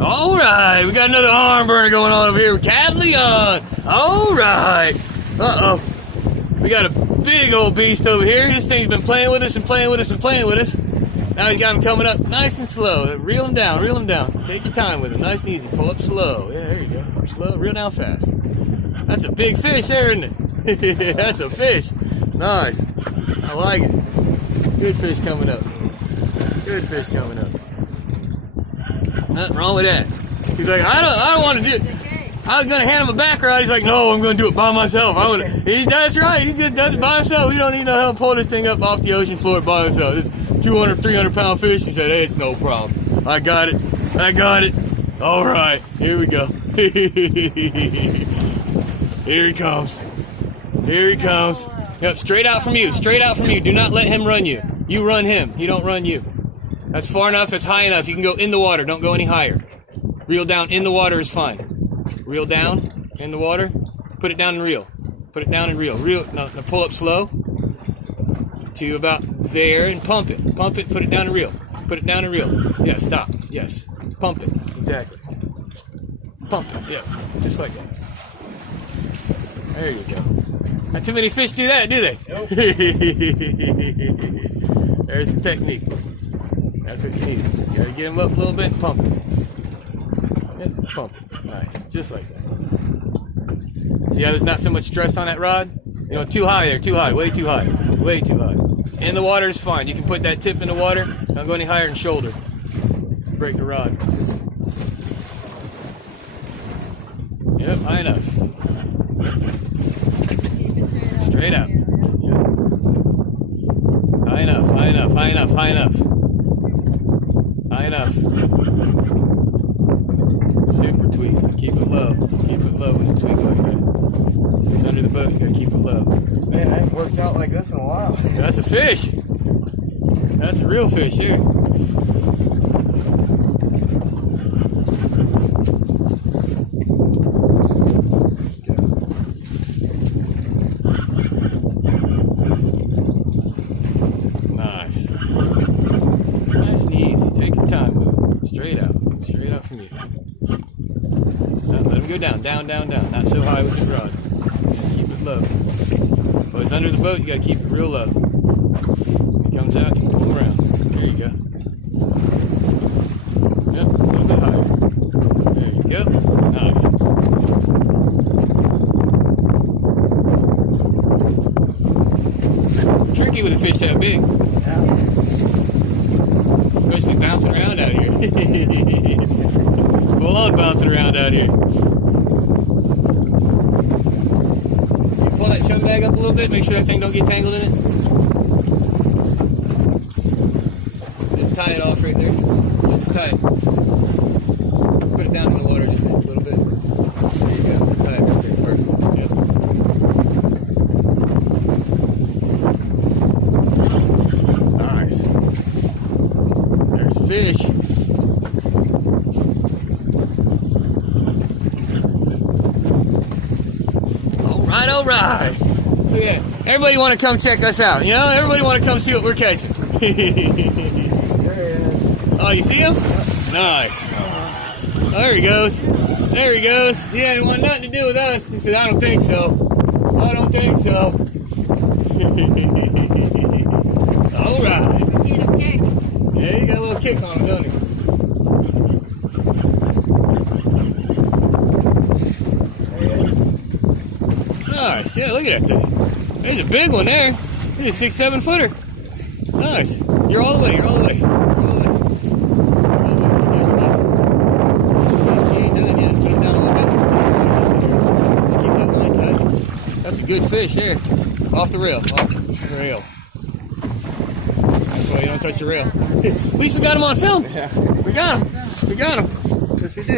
All right, we got another arm burner going on over here with Cat Leon. All right. Uh-oh. We got a big old beast over here. This thing's been playing with us and playing with us and playing with us. Now he's got him coming up nice and slow. Reel him down, reel him down. Take your time with him, nice and easy. Pull up slow. Yeah, there you go. Up slow, reel down fast. That's a big fish there, isn't it? That's a fish. Nice. I like it. Good fish coming up. Good fish coming up. Nothing wrong with that. He's like, I don't want to do it. I was going to hand him a back rod. He's like, no, I'm going to do it by myself. That's right. He just does it by himself. He don't need no help pull this thing up off the ocean floor by himself. This 200, 300 pound fish. He said, hey, it's no problem. I got it. I got it. All right. Here we go. Here he comes. Here he comes. Yep, straight out from you. Straight out from you. Do not let him run you. You run him. He don't run you. That's far enough. That's high enough. You can go in the water. Don't go any higher. Reel down in the water is fine. Reel down in the water. Put it down and reel. Put it down and reel. Reel. Now pull up slow to about there and pump it. Pump it. Put it down and reel. Put it down and reel. Yeah. Stop. Yes. Pump it. Exactly. Pump it. Yeah. Just like that. There you go. Not too many fish do that, do they? Nope. There's the technique. That's what you need. You gotta get them up a little bit and pump it. And pump it. Nice. Just like that. See how there's not so much stress on that rod? You know, too high there. Too high. Way too high. Way too high. In the water is fine. You can put that tip in the water. Don't go any higher than shoulder. Break the rod. Yep, high enough. Straight out. Yep. High enough, high enough, high enough, high enough. High enough. Super tweak. Keep it low. Keep it low when it's tweaked like that. When it's under the boat, you gotta keep it low. Man, I ain't worked out like this in a while. That's a fish. That's a real fish here. Nice. Nice and easy. Take your time with it. Straight out. Straight out from you. Now, let him go down. Down, down, down. Not so high with his rod. Keep it low. Well, he's under the boat. You got to keep it real low. When he comes out, you can pull him around. There you go. Yep. A little bit higher. There you go. Nice. Tricky with a fish that big. Especially bouncing around out here. Full on bouncing around out here. You pull that chum bag up a little bit, make sure that thing don't get tangled in it. Just tie it off right there. Just tie it. Put it down in the water just a little bit. There you go. Just tie it right there. Perfect. Yep. Nice. There's a fish. All right. Look at that. Everybody want to come check us out, you know? Everybody want to come see what we're catching. Oh, you see him? Nice. Oh, there he goes. There he goes. He didn't want nothing to do with us. He said, I don't think so. I don't think so. All right. See him kick. Yeah, you got a little kick on him, don't you? Nice. Yeah, look at that thing. There's a big one there. There's a 6, 7 footer. Nice. You're all the way. You're all the way. You're all the way. Yes, nice. You ain't done yet. Put him down a little bit. Just keep that line tight. That's a good fish there. Off the rail. Off the rail. That's why you don't touch the rail. At least we got him on film. Yeah. We got him. We got him. Yes, we did.